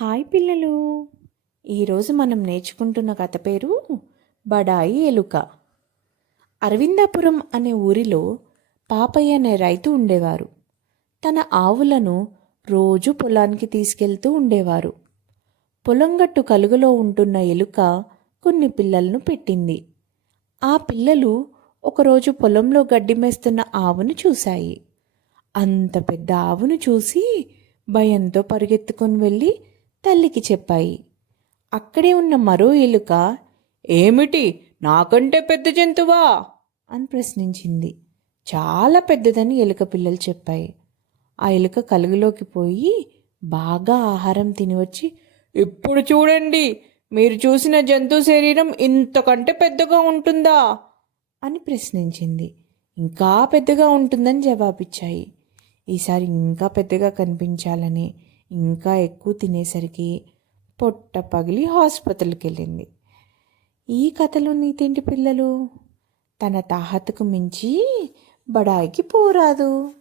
Hi పిల్లలు. ఈరోజు మనం నేర్చుకుంటున్న కథ పేరు బడాయి ఎలుక. అరవిందాపురం అనే ఊరిలో పాపయ్య అనే రైతు ఉండేవారు. తన ఆవులను రోజు పొలానికి తీసుకెళ్తూ ఉండేవారు. పొలం గట్టు కలుగులో ఉంటున్న ఎలుక కొన్ని పిల్లలను పెట్టింది. ఆ పిల్లలు ఒకరోజు పొలంలో గడ్డి మేస్తున్న ఆవును చూశాయి. అంత పెద్ద ఆవును చూసి భయంతో పరిగెత్తుకొని వెళ్ళి తల్లికి చెప్పాయి. అక్కడే ఉన్న మరో ఎలుక, ఏమిటి, నాకంటే పెద్ద జంతువా అని ప్రశ్నించింది. చాలా పెద్దదని ఎలుక పిల్లలు చెప్పాయి. ఆ ఎలుక కలుగులోకి పోయి బాగా ఆహారం తినివచ్చి, ఇప్పుడు చూడండి, మీరు చూసిన జంతు శరీరం ఇంతకంటే పెద్దగా ఉంటుందా అని ప్రశ్నించింది. ఇంకా పెద్దగా ఉంటుందని జవాబిచ్చాయి. ఈసారి ఇంకా పెద్దగా కనిపించాలని ఇంకా ఎక్కువ తినేసరికి పొట్ట పగిలి హాస్పిటల్కి వెళ్ళింది. ఈ కథలో నీతేంటి పిల్లలు? తన తాహతకు మించి బడాయికి పోరాదు.